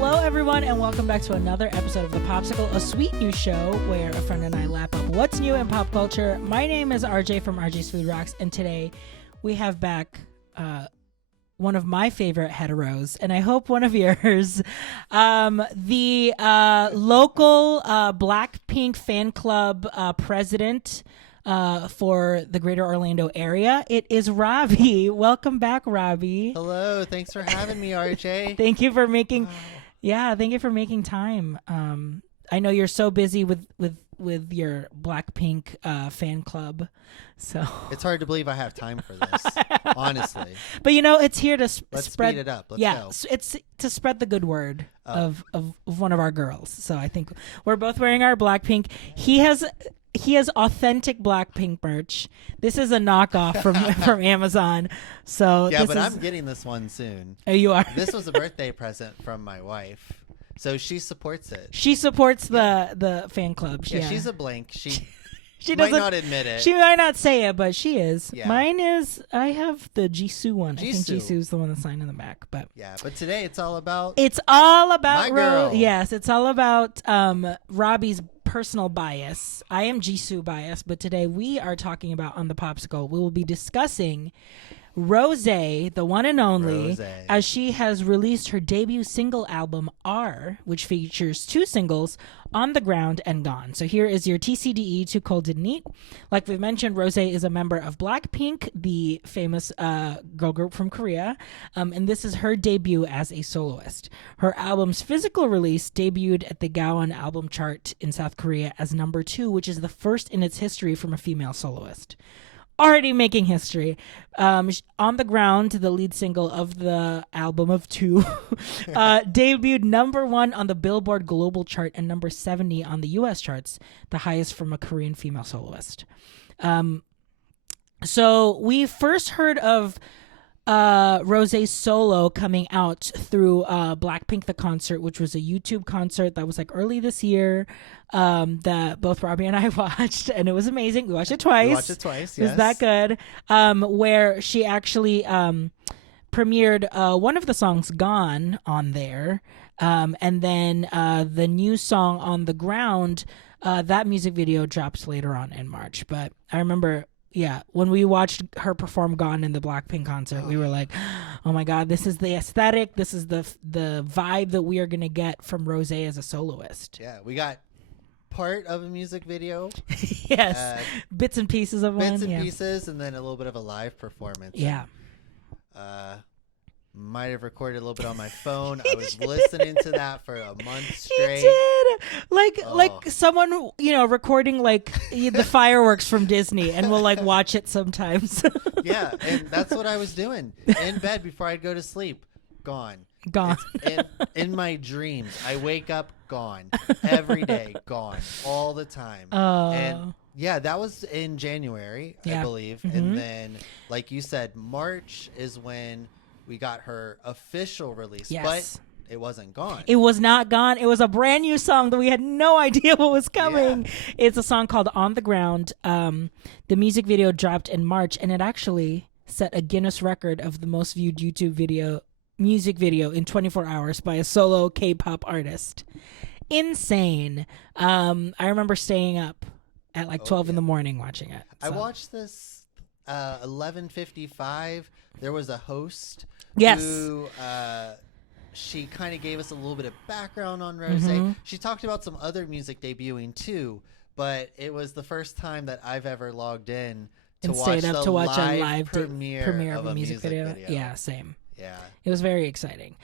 Hello, everyone, and welcome back to another episode of the POPsicle, a sweet new show where a friend and I lap up what's new in pop culture. My name is RJ from RJ's Food Rocks, and today we have back one of my favorite heteros, and I hope one of yours, the local Blackpink fan club president for the greater Orlando area. It is Robbie. Welcome back, Robbie. Hello. Thanks for having me, RJ. Thank you for making thank you for making time. I know you're so busy with your Blackpink fan club, so it's hard to believe I have time for this, honestly. But it's here to Let's spread speed it up. Let's go. It's to spread the good word of one of our girls. So I think we're both wearing our Blackpink. He has authentic Blackpink merch. This is a knockoff from Amazon. So yeah, but I'm getting this one soon. Oh, you are. This was a birthday present from my wife, so she supports it. She supports the fan club. Yeah, she's a blank. She might not admit it. She might not say it, but she is. Yeah. Mine is. I have the Jisoo one. I think Jisoo. Jisoo's the one that's signed in the back. But yeah, but today it's all about. It's all about my girl. Yes, it's all about Robbie's personal bias. I am Jisoo bias, but today we are talking about on the POPsicle. We will be discussing Rosé, the one and only, Rosé. as she has released her debut single album R, which features two singles, On the Ground and Gone. So here is your TCDE, Too Cold to Neat. Like we've mentioned, Rosé is a member of Blackpink, the famous girl group from Korea, and this is her debut as a soloist. Her album's physical release debuted at the Gaon album chart in South Korea as number 2, which is the first in its history from a female soloist. Already making history. On the Ground, the lead single of the album of 2, debuted number 1 on the Billboard Global Chart and number 70 on the U.S. charts, the highest from a Korean female soloist. So we first heard of Rosé's solo coming out through Blackpink the Concert, which was a YouTube concert that was like early this year, that both Robbie and I watched, and it was amazing. We watched it twice. Yes. It was that good. Where she actually premiered one of the songs, Gone, on there, and then the new song, On the Ground, that music video drops later on in March. But I remember, when we watched her perform Gone in the Blackpink concert, we were like, oh my God, this is the aesthetic. This is the vibe that we are going to get from Rosé as a soloist. Yeah, we got part of a music video. Yes. Bits and pieces of one. Bits and pieces, and then a little bit of a live performance. Yeah. Might have recorded a little bit on my phone. I was listening to that for a month straight. You did. Like someone, recording like the fireworks from Disney, and we'll like watch it sometimes. Yeah, and that's what I was doing in bed before I'd go to sleep. Gone. In my dreams, I wake up gone every day, gone all the time. And yeah, that was in January, I believe. Mm-hmm. And then, like you said, March is when we got her official release. Yes. But it wasn't Gone. It was not Gone. It was a brand new song that we had no idea what was coming. Yeah. It's a song called On the Ground. The music video dropped in March, and it actually set a Guinness record of the most viewed YouTube music video in 24 hours by a solo K-pop artist. Insane. I remember staying up at like 12 in the morning watching it. So. I watched this 11:55. There was a host. Yes. Who, she kind of gave us a little bit of background on Rosé. Mm-hmm. She talked about some other music debuting too, but it was the first time that I've ever logged in to watch a live premiere of a music video. Yeah, same. Yeah. It was very exciting.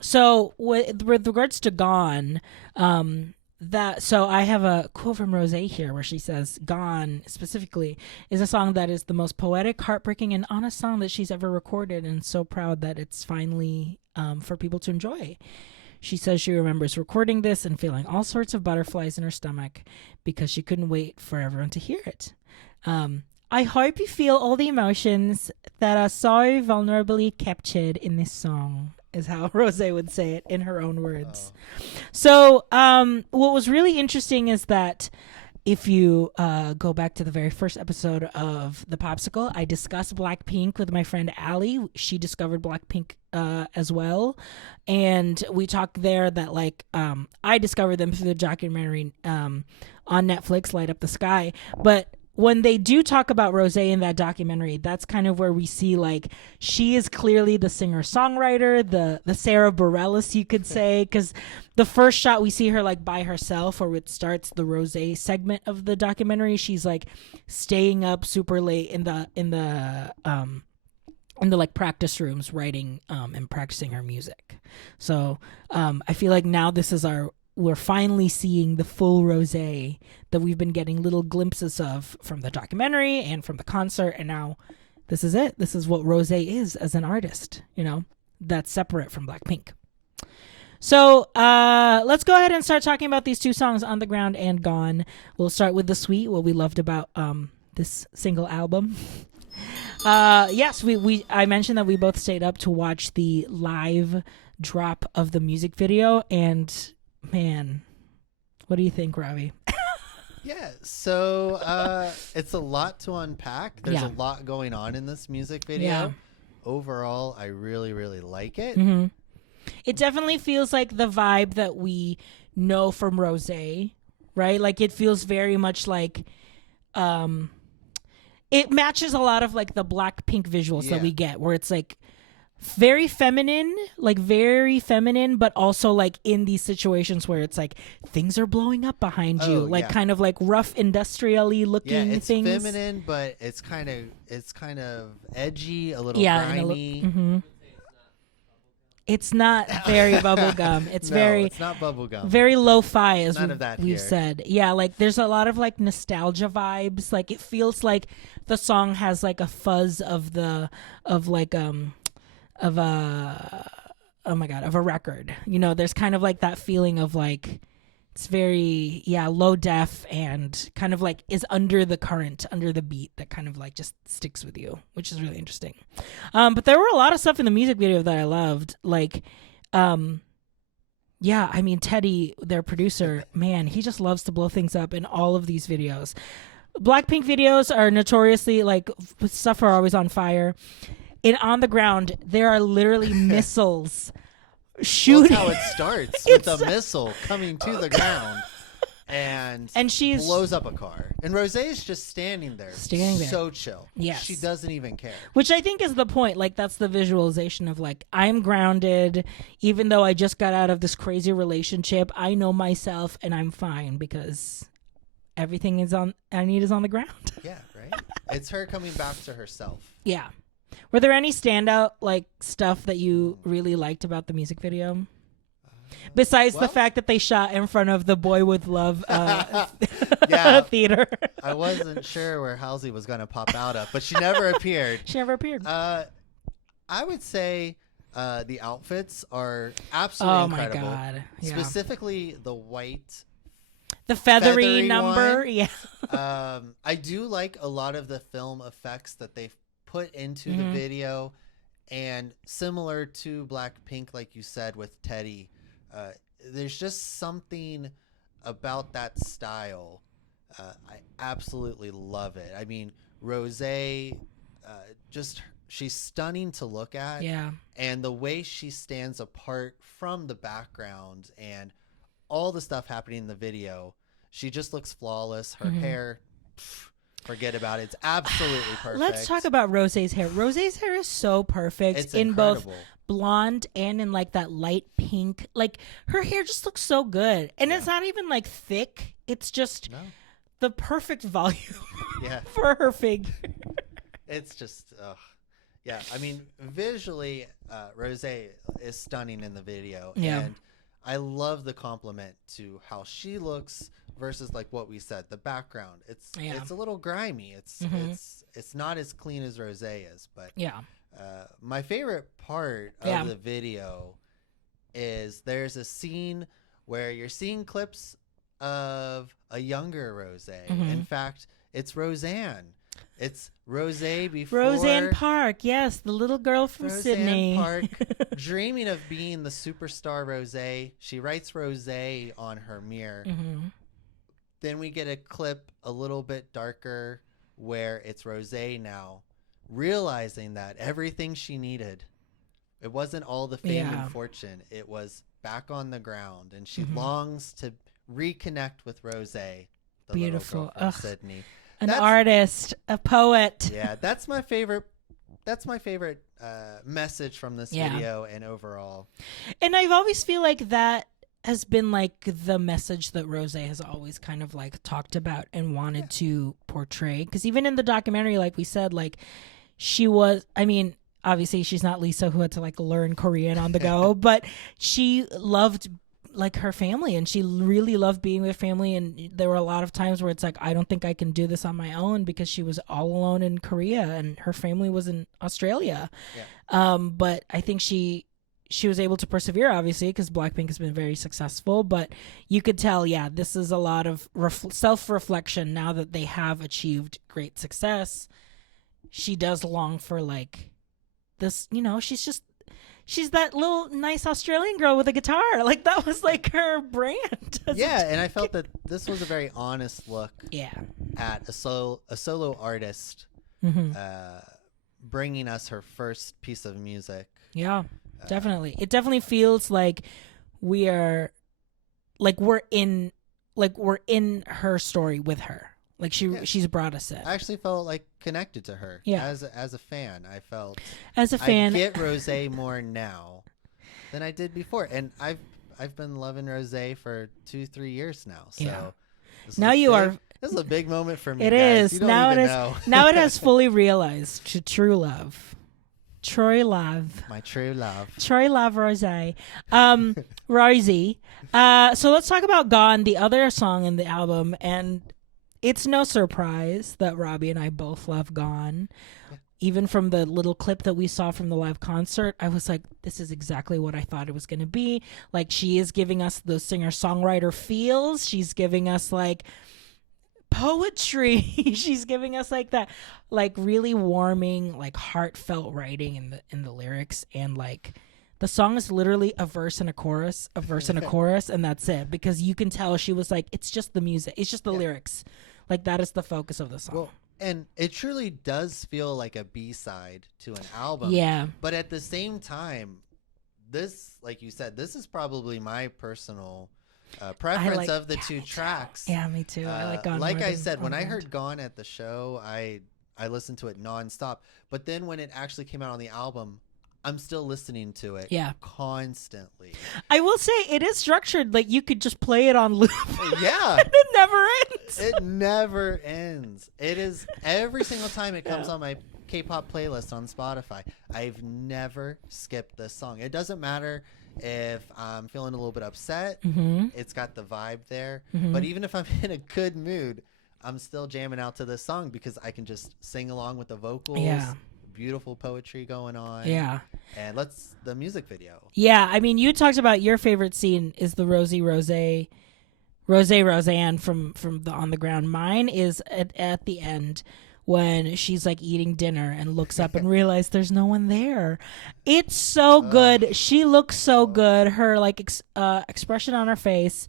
So with regards to Gone, so I have a quote from Rosé here where she says, Gone specifically is a song that is the most poetic, heartbreaking, and honest song that she's ever recorded, and so proud that it's finally for people to enjoy. She says she remembers recording this and feeling all sorts of butterflies in her stomach because she couldn't wait for everyone to hear it. I hope you feel all the emotions that are so vulnerably captured in this song, is how Rosé would say it in her own words. So what was really interesting is that if you go back to the very first episode of the Popsicle, I discussed Blackpink with my friend Allie. She discovered Blackpink as well, and we talked there that like I discovered them through the documentary on Netflix, Light Up the Sky. But when they do talk about Rosé in that documentary, that's kind of where we see like she is clearly the singer-songwriter, the Sarah Bareilles, you could say, because the first shot we see her like by herself, or it starts the Rosé segment of the documentary. She's like staying up super late in the like practice rooms writing and practicing her music. So I feel like now we're finally seeing the full Rosé that we've been getting little glimpses of from the documentary and from the concert. And now this is it. This is what Rosé is as an artist, that's separate from Blackpink. So let's go ahead and start talking about these two songs, On the Ground and Gone. We'll start with The Sweet, what we loved about this single album. Yes, I mentioned that we both stayed up to watch the live drop of the music video, and man, what do you think, Robbie? Yeah, so it's a lot to unpack. There's a lot going on in this music video. Yeah. Overall, I really, really like it. Mm-hmm. It definitely feels like the vibe that we know from Rosé, right? Like it feels very much like it matches a lot of like the Blackpink visuals that we get, where it's like very feminine, but also like in these situations where it's like things are blowing up behind you, like kind of like rough industrially looking it's things. It's feminine, but it's kind of edgy, a little grimy. It's not very bubblegum. It's it's not bubblegum. Very lo-fi, as we've here. said. Yeah, like there's a lot of like nostalgia vibes. Like it feels like the song has like a fuzz of a record. There's kind of like that feeling of like it's very low def and kind of like is under the current, under the beat that kind of like just sticks with you, which is really interesting. But there were a lot of stuff in the music video that I loved. Like Teddy, their producer, man, he just loves to blow things up in all of these videos. Blackpink videos are notoriously like stuff are always on fire. On the Ground, there are literally missiles shooting. Well, that's how it starts, with a missile coming to the ground and she blows up a car. And Rosé is just standing there. So chill. Yes. She doesn't even care. Which I think is the point. Like, that's the visualization of, like, I'm grounded. Even though I just got out of this crazy relationship, I know myself and I'm fine because everything I need is on the ground. Yeah, right? It's her coming back to herself. Yeah. Were there any standout like stuff that you really liked about the music video? Besides the fact that they shot in front of the Boy With Love theater. I wasn't sure where Halsey was going to pop out of, but she never appeared. I would say the outfits are absolutely incredible. Oh my God. Yeah. Specifically the white. The feathery number. One. Yeah. I do like a lot of the film effects that they've put into the video, and similar to Blackpink, like you said with Teddy, there's just something about that style. I absolutely love it. I mean, Rosé, she's stunning to look at. Yeah. And the way she stands apart from the background and all the stuff happening in the video, she just looks flawless. Her hair, forget about it. It's absolutely perfect. Let's talk about Rosé's hair. Rosé's hair is so perfect. It's in incredible. Both blonde and in like that light pink. Like her hair just looks so good. And it's not even like thick. It's just the perfect volume for her figure. It's just, yeah. I mean, visually, Rosé is stunning in the video. Yeah. And I love the compliment to how she looks versus like what we said, the background. It's a little grimy. It's not as clean as Rosé is, but my favorite part of the video is there's a scene where you're seeing clips of a younger Rosé. In fact, it's Roseanne. It's Rosé before Roseanne Park, yes, the little girl from Sydney. Park, dreaming of being the superstar Rosé. She writes Rosé on her mirror. then we get a clip a little bit darker where it's Rosé now realizing that everything she needed, it wasn't all the fame and fortune. It was back on the ground, and she longs to reconnect with Rosé, the beautiful little girl from Sydney. An artist, a poet. Yeah, that's my favorite. That's my favorite message from this video and overall. And I've always feel like that has been like the message that Rosé has always kind of like talked about and wanted to portray. Because even in the documentary, like we said, like she was, I mean, obviously she's not Lisa who had to like learn Korean on the go, but she loved like her family, and she really loved being with family. And there were a lot of times where it's like, I don't think I can do this on my own, because she was all alone in Korea and her family was in Australia. But I think she was able to persevere, obviously, because Blackpink has been very successful. But you could tell, this is a lot of self-reflection now that they have achieved great success. She does long for like this, you know, she's that little nice Australian girl with a guitar. Like that was like her brand. And I felt that this was a very honest look at a solo artist bringing us her first piece of music. Definitely. It definitely feels like we're in her story with her. Like she's brought us in. I actually felt like connected to her. As a fan, I felt I get Rosé more now than I did before, and I've been loving Rosé for 2-3 years now. So now this is a big moment for me. It guys. is. You don't now even it is. know. Now it has fully realized to true love. Troy Love. My true love. Troy Love Rosé. Rosie. So let's talk about Gone, the other song in the album. And it's no surprise that Robbie and I both love Gone. Even from the little clip that we saw from the live concert, I was like, this is exactly what I thought it was going to be. Like, she is giving us the singer-songwriter feels. She's giving us, like, poetry. She's giving us like that, like really warming, like heartfelt writing in the lyrics. And like the song is literally a verse and a chorus, and that's it. Because you can tell she was like, it's just the music, it's just the lyrics. Like that is the focus of the song. Well, and it truly does feel like a B-side to an album. Yeah. But at the same time, this, like you said, this is probably my personal preference of the two tracks. Yeah, me too. I like Gone. Like I said, when I heard Gone at the show, I listened to it nonstop. But then when it actually came out on the album, I'm still listening to it constantly. I will say it is structured like you could just play it on loop. Yeah. And it never ends. It never ends. It is every single time it comes on my K-pop playlist on Spotify. I've never skipped this song. It doesn't matter if I'm feeling a little bit upset. It's got the vibe there. But even if I'm in a good mood, I'm still jamming out to this song because I can just sing along with the vocals. Beautiful poetry going on. And the music video. I mean, you talked about your favorite scene is the Roseanne from the On the Ground. Mine is at the end when she's like eating dinner and looks up and realizes there's no one there. It's so good. She looks so good. Her like expression on her face.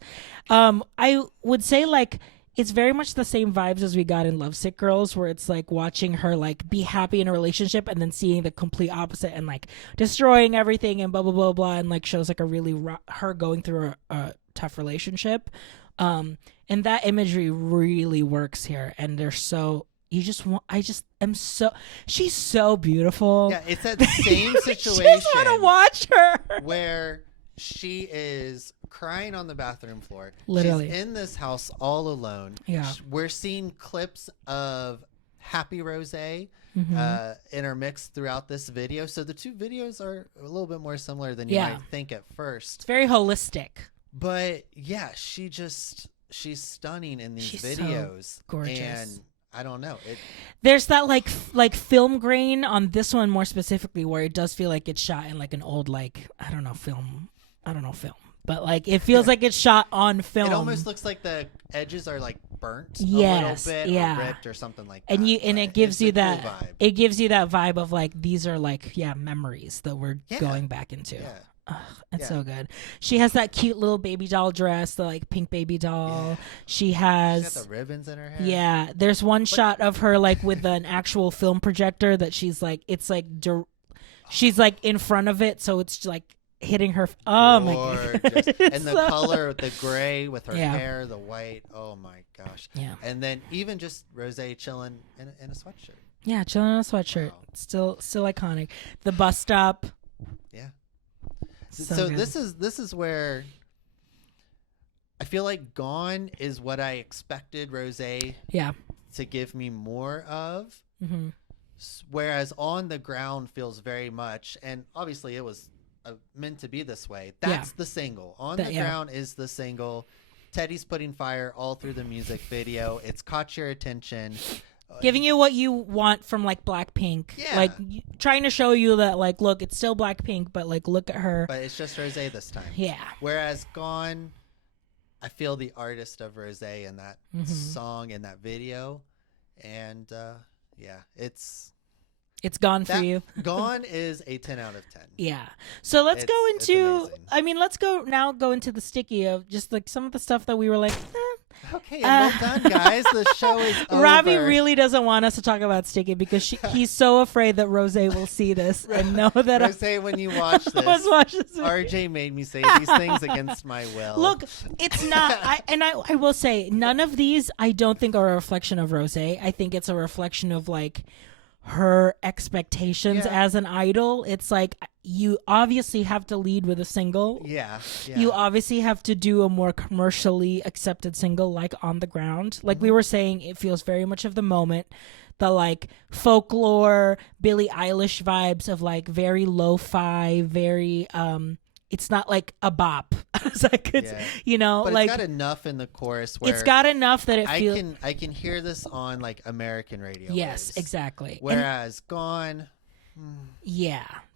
I would say like it's very much the same vibes as we got in Lovesick Girls, where it's like watching her like be happy in a relationship and then seeing the complete opposite and like destroying everything and blah blah blah blah, and like shows like a really her going through a tough relationship. And that imagery really works here, and they're so. She's so beautiful. Yeah, it's that same situation. You just want to watch her. Where she is crying on the bathroom floor. Literally. She's in this house all alone. Yeah. We're seeing clips of Happy Rosé intermixed throughout this video. So the two videos are a little bit more similar than you might think at first. It's very holistic. But yeah, she's stunning in these videos. So gorgeous. And I don't know. There's that like film grain on this one more specifically, where it does feel like it's shot in like an old I don't know film, but like it feels like it's shot on film. It almost looks like the edges are like burnt a little bit or ripped or something like that. And it gives you that vibe. It gives you that vibe of like these are like memories that we're going back into. It's so good. She has that cute little baby doll dress, the like pink baby doll. Yeah. She has She's got the ribbons in her hair. Yeah, there's one shot of her like with an actual film projector that she's like, it's like she's like in front of it, so it's like hitting her. Oh my god! And the color, the gray with her hair, the white. Oh my gosh! Yeah. And then even just Rosé chilling in a sweatshirt. Yeah, chilling in a sweatshirt. Wow. Still iconic. The bus stop. Yeah. So this is where I feel like Gone is what I expected Rosé to give me more of. Mm-hmm. Whereas On the Ground feels very much, and obviously it was meant to be this way. That's the single. On the Ground is the single. Teddy's putting fire all through the music video. It's caught your attention. Giving you what you want from like Blackpink, like trying to show you that like, look, it's still Blackpink, but like, look at her. But it's just Rosé this time. Yeah. Whereas Gone, I feel the artist of Rosé in that song, in that video, and it's Gone for you. Gone is a 10 out of 10. Yeah. So let's go into. Let's go into the sticky of just like some of the stuff that we were like. Okay, well done, guys. The show is over. Robbie really doesn't want us to talk about Sticky because he's so afraid that Rosé will see this and know that Rosé, when you watch this, RJ made me say these things against my will. Look, it's not. I will say none of these I don't think are a reflection of Rosé. I think it's a reflection of like her expectations as an idol. It's like you obviously have to lead with a single. Yeah. You obviously have to do a more commercially accepted single like On the Ground. Like we were saying, it feels very much of the moment. The like folklore, Billie Eilish vibes of like very lo-fi, very it's not like a bop. It's like it's but like it's got enough in the chorus where it's got enough that it feels I can hear this on like American radio. Yes, waves. Exactly. Whereas Gone,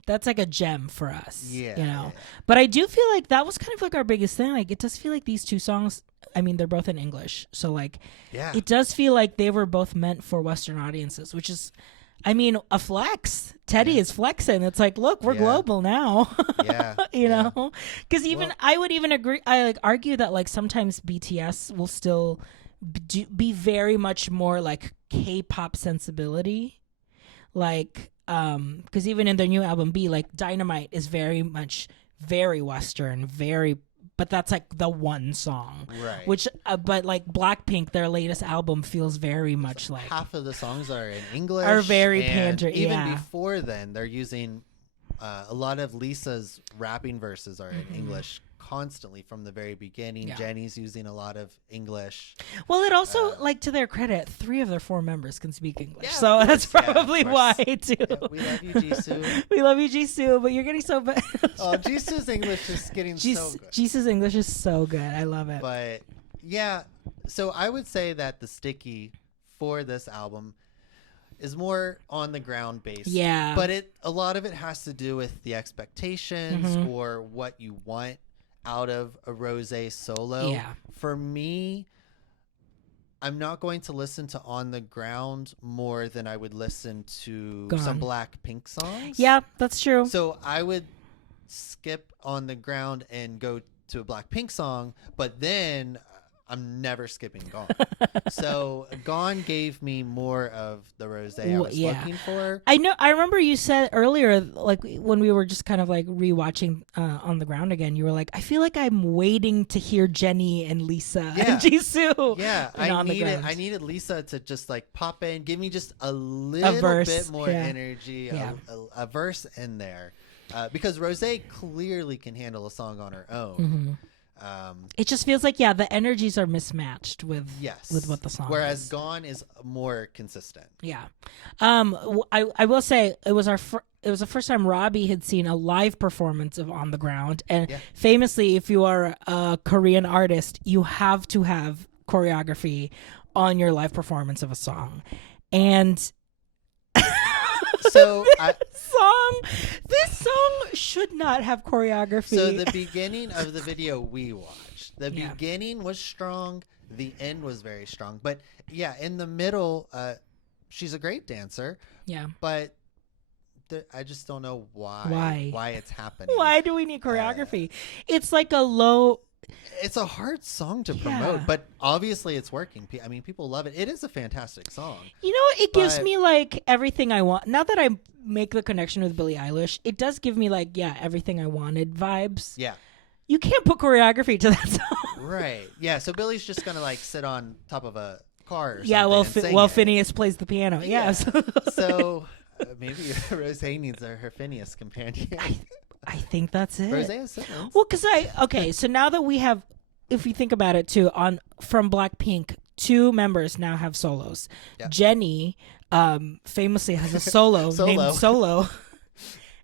that's like a gem for us. Yeah. Yeah. But I do feel like that was kind of like our biggest thing. Like it does feel like these two songs, I mean, they're both in English. So like it does feel like they were both meant for Western audiences, which is I mean, a flex. Teddy is flexing. It's like, look, we're global now. You know? Because even I would even agree. I like argue that like sometimes BTS will still be very much more like K-pop sensibility. Like, because even in their new album B, like Dynamite is very much very Western, but that's like the one song, right? Which, but like Blackpink, their latest album feels very much like half of the songs are in English, are very pandering. Even before then, they're using a lot of Lisa's rapping verses are in English constantly from the very beginning. Jennie's using a lot of English. Well, it also, like, to their credit, 3 of their 4 members can speak English, so that's probably why too. Yeah, we love you, Jisoo. We love you, Jisoo, but you're getting so bad. Oh, Jisoo's English is getting so good. Jisoo's English is so good. I love it. But yeah, so I would say that the sticky for this album is more on the ground based. Yeah. But a lot of it has to do with the expectations or what you want out of a Rosé solo. Yeah. For me, I'm not going to listen to On the Ground more than I would listen to some Blackpink songs. Yeah, that's true. So I would skip On the Ground and go to a Blackpink song, but then I'm never skipping Gone. So Gone gave me more of the Rosé I was looking for. I know. I remember you said earlier, like when we were just kind of like rewatching On the Ground again, you were like, I feel like I'm waiting to hear Jennie and Lisa and Jisoo. Yeah, I needed Lisa to just like pop in, give me just a little bit more energy, a verse in there. Because Rosé clearly can handle a song on her own. It just feels like the energies are mismatched with what the song whereas is. Gone is more consistent. I will say it was the first time Robbie had seen a live performance of On the Ground, and famously, if you are a Korean artist, you have to have choreography on your live performance of a song. And so this song should not have choreography. So the beginning of the video we watched, the beginning was strong, the end was very strong, but in the middle, she's a great dancer. Yeah, but I just don't know why it's happening. Why do we need choreography? It's like a low. It's a hard song to promote, but obviously it's working. I mean, people love it. It is a fantastic song. You know, it gives me like everything I want. Now that I make the connection with Billie Eilish, it does give me like, everything I wanted vibes. Yeah. You can't put choreography to that song. Right. Yeah. So Billie's just going to like sit on top of a car or something. While Phineas plays the piano. Yeah. So maybe Rosé needs her Phineas companion. I think that's it. Rosé is singing. Well, so now that we have, if you think about it too, from Blackpink, 2 members now have solos. Yep. Jennie famously has a solo named Solo.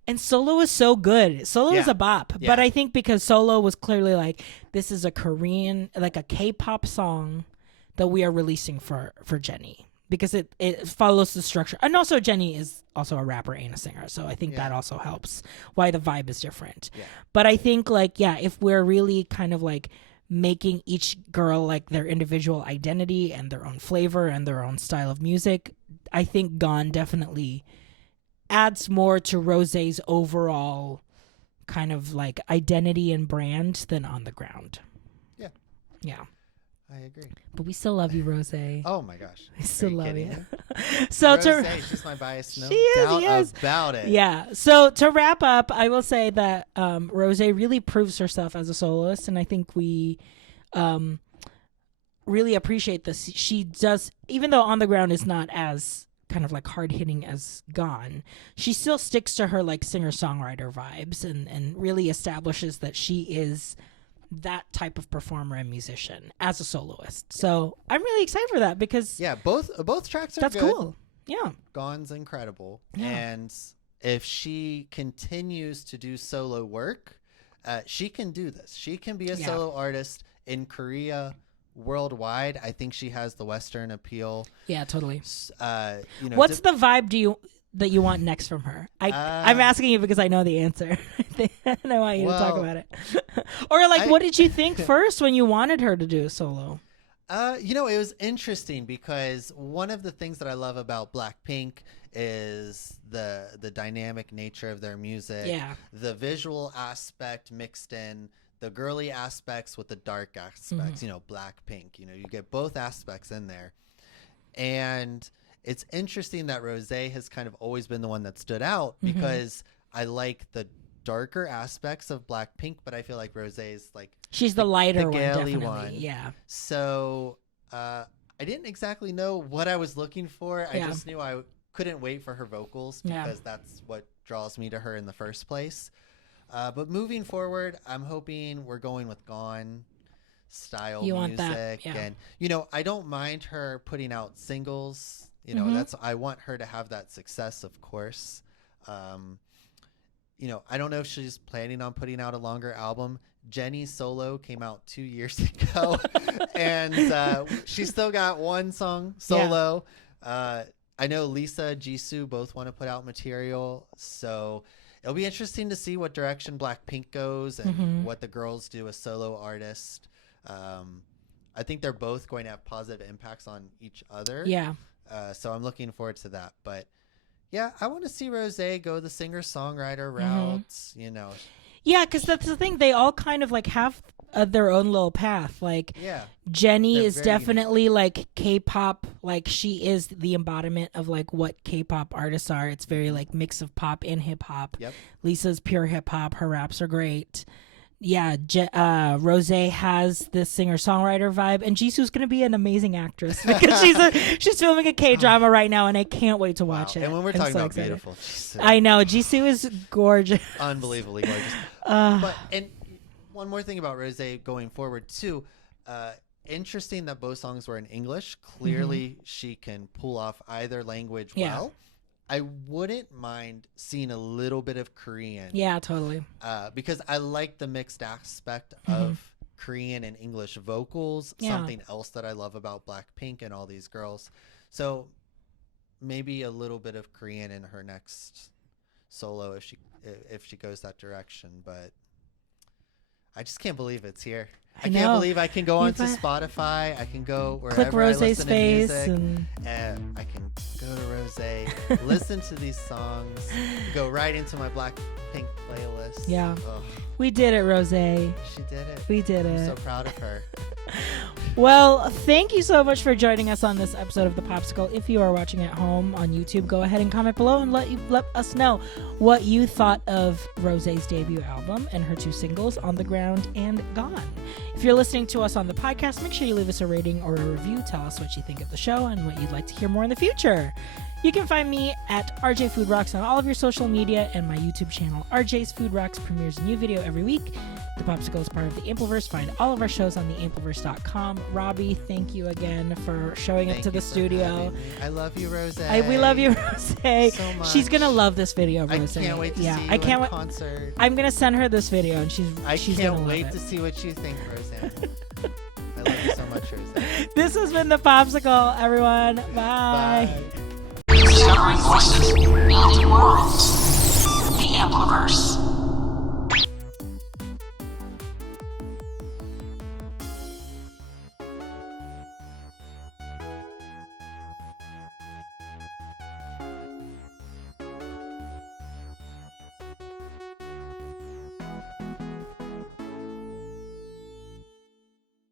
And Solo is so good. Solo is a bop. Yeah. But I think because Solo was clearly like, this is a Korean, like a K-pop song that we are releasing for Jennie. Because it follows the structure. And also Jennie is also a rapper and a singer. So I think that also helps why the vibe is different. Yeah. But I think like, if we're really kind of like making each girl like their individual identity and their own flavor and their own style of music, I think Gone definitely adds more to Rosé's overall kind of like identity and brand than On the Ground. Yeah. Yeah. I agree. But we still love you, Rosé. Oh my gosh. I still love you. So she's my bias. No doubt about it. Yeah. So to wrap up, I will say that Rosé really proves herself as a soloist, and I think we really appreciate this. She does, even though On the Ground is not as kind of like hard hitting as Gone, she still sticks to her like singer-songwriter vibes and really establishes that she is that type of performer and musician as a soloist. So I'm really excited for that because both tracks are that's good. Cool. Yeah, Gone's incredible, and if she continues to do solo work, she can do this. She can be a solo artist in Korea, worldwide. I think she has the Western appeal. Yeah, totally. What's the vibe that you want next from her? I'm asking you because I know the answer. And I want you to talk about it. Or like, what did you think first when you wanted her to do a solo? It was interesting because one of the things that I love about Blackpink is the dynamic nature of their music. Yeah. The visual aspect mixed in, the girly aspects with the dark aspects, Blackpink, you get both aspects in there. And it's interesting that Rosé has kind of always been the one that stood out because I like the darker aspects of Blackpink, but I feel like Rosé is like she's the lighter the one, definitely. One. Yeah. So I didn't exactly know what I was looking for. I just knew I couldn't wait for her vocals because that's what draws me to her in the first place. But moving forward, I'm hoping we're going with Gone style music. Want that. Yeah. And I don't mind her putting out singles. I want her to have that success, of course. I don't know if she's planning on putting out a longer album. Jennie's solo came out 2 years ago, and she's still got one song solo. Yeah. I know Lisa, Jisoo both want to put out material, so it'll be interesting to see what direction Blackpink goes and what the girls do as solo artists. I think they're both going to have positive impacts on each other. Yeah. So I'm looking forward to that. But yeah, I want to see Rosé go the singer-songwriter route, Yeah, because that's the thing. They all kind of like have their own little path. Like Jennie is definitely unique. Like K-pop. Like she is the embodiment of like what K-pop artists are. It's very like mix of pop and hip-hop. Yep. Lisa's pure hip-hop. Her raps are great. Yeah, Rosé has this singer-songwriter vibe, and Jisoo's going to be an amazing actress because she's filming a K-drama right now, and I can't wait to watch it. And when we're talking about beautiful, I know Jisoo is gorgeous, unbelievably gorgeous. And one more thing about Rosé going forward too. Interesting that both songs were in English. Clearly, she can pull off either language well. I wouldn't mind seeing a little bit of Korean. Yeah, totally. Because I like the mixed aspect of Korean and English vocals. Yeah. Something else that I love about Blackpink and all these girls. So maybe a little bit of Korean in her next solo if she goes that direction. But I just can't believe it's here. I can't know. believe I can go onto Spotify. I can go wherever Click Rosé's I listen face to music, and I can go to Rosé, listen to these songs, go right into my Blackpink playlist. Yeah. Ugh, We did it, Rosé. she did it. We did I'm it. so proud of her. Well, thank you so much for joining us on this episode of The Popsicle. If you are watching at home on YouTube, go ahead and comment below and let us know what you thought of Rosé's debut album and her 2 singles, On the Ground and Gone. If you're listening to us on the podcast, make sure you leave us a rating or a review. Tell us what you think of the show and what you'd like to hear more in the future. You can find me at RJ Food Rocks on all of your social media, and my YouTube channel, RJ's Food Rocks, premieres a new video every week. The Popsicle is part of the Ampliverse. Find all of our shows on theampliverse.com. Robbie, thank you again for showing up to the studio. I love you, Rosé. We love you, Rosé. So much. She's gonna love this video of I Rosé. can't wait to see you in concert. I'm gonna send her this video, and she's can't gonna wait love to it. see what you think, Rosé. I love you so much, Rosé. This has been The Popsicle, everyone. Bye. Bye. Discovering voices, building worlds. The Ampliverse.